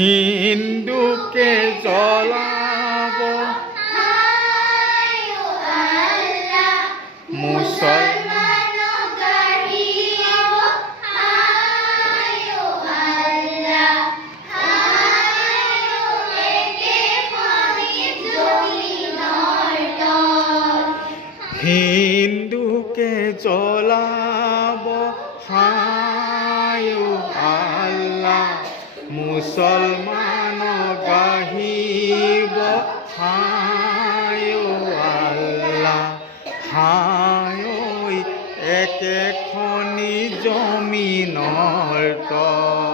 হিন্দুকে জ্বলাব মুসলমান হিন্দুকে জ্বলাব হায় আল্লাহ মুসলমান গাহিব হায় আল্লাহ হায় একেখনি জমিনৰ তল